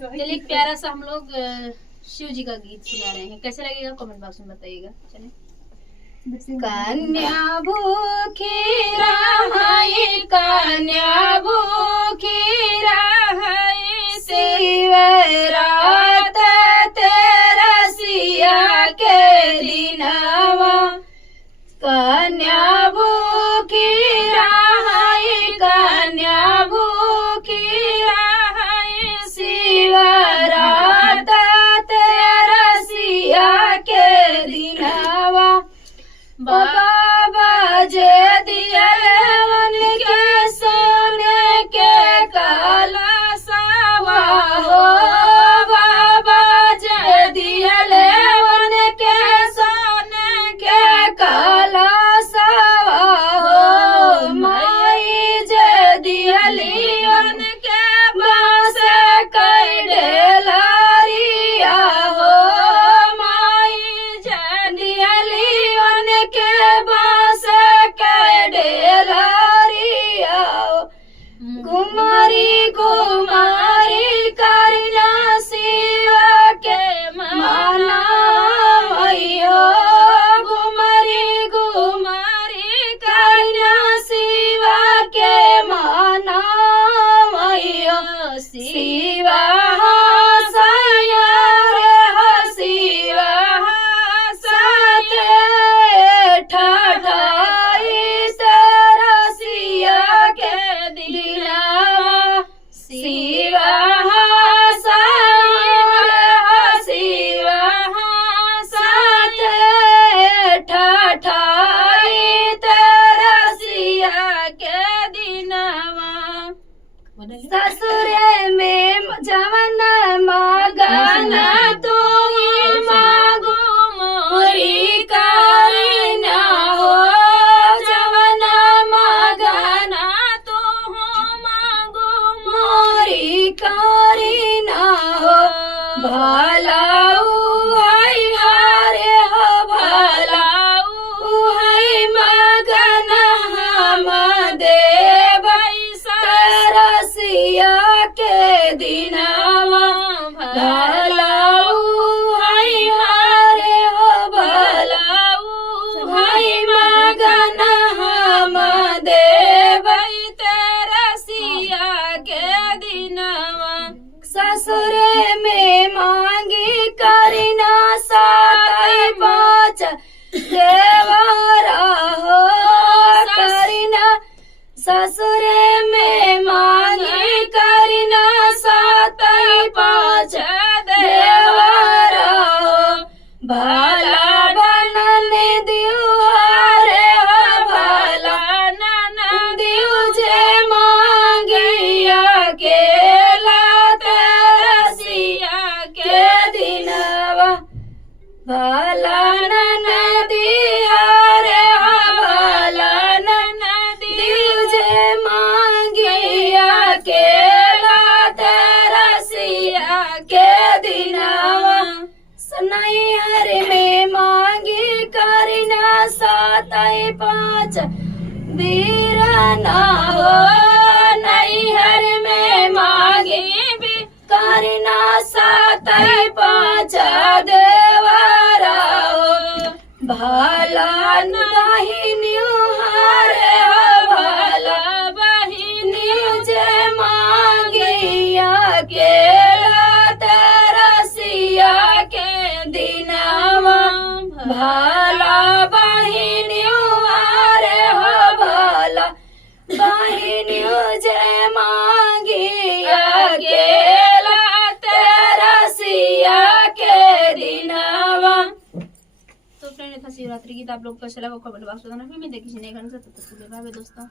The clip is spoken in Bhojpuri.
चलिए एक प्यारा सा हम लोग शिव जी का गीत सुना रहे हैं, कैसे लगेगा कमेंट बॉक्स में बताइएगा। चलिए। कन्या भूखी रहाई, कन्या भूखी रहाई, शिवरात तेरा सिया के दिनवा। कन्या भूखी रहाई, कन्या भूखी रहाई, शिवरात तेरा सिया के दिनवा। बाबा जे दियवन के सोने के कलशवा हो, बाबा जे दियवन के सोने के कलशवा हो। माई जे दियलियन के बांस कैडेलरिया हो, माई जे दियलियन के बांस कैडेलरिया। कुमारी कुमारी करिना शिव के माना हो, कुमारी कुमारी करिना शिव के माना हो। शिव हसया रे हो, शिव हसते ठाठाई तेरा सिया के दिनवा। शिव हसया रे हो, शिव हसते ठाठाई तेरा सिया के दिनवा। ससुरे में जवन मगन तू मागो मोरी करना हो, जवन मगन तू मागो मोरी करना हो। भलाऊ है हारे हो, भलाऊ है मगन हम देवै तेरा सिया के दिनवा। भलाऊ है हारे हो, भलाऊ है मगन हम देवै तेरा सिया के दिनवा। ससुरे में मांगी करिना सातै पाँच देवरा हो, करिना ससुरे में मांगी करिना सातै पाँच देवरा हो। भला बनन दियो हारे हो, भला नन दियो जे मांगिया केला तेरा सिया के दिनवा। भला नन दिया रे हो, भला नन दियो जे मांगिया केला तेरा सिया के दिनवा। नैहर में मांगी करिना सातै पाँच बीरना हो, नैहर में मांगी करिना सातै पाँच देवरा हो। भला बहिनियो हारे हो, भला बहिनियो जे मांगिया केला तेरा सिया के दिनवा। भला बहिनियो हारे हो, भला बहिनियो जे मांगिया केला तेरा सिया के दिनवा। तो फ्रेंड था शिवरात्रि गीत आप लोग को अच्छा लगा कमेंट बॉक्स में बताना। फिर मैं देखिए नए गाने से, तब तक के लिए बाय बाय दोस्तों।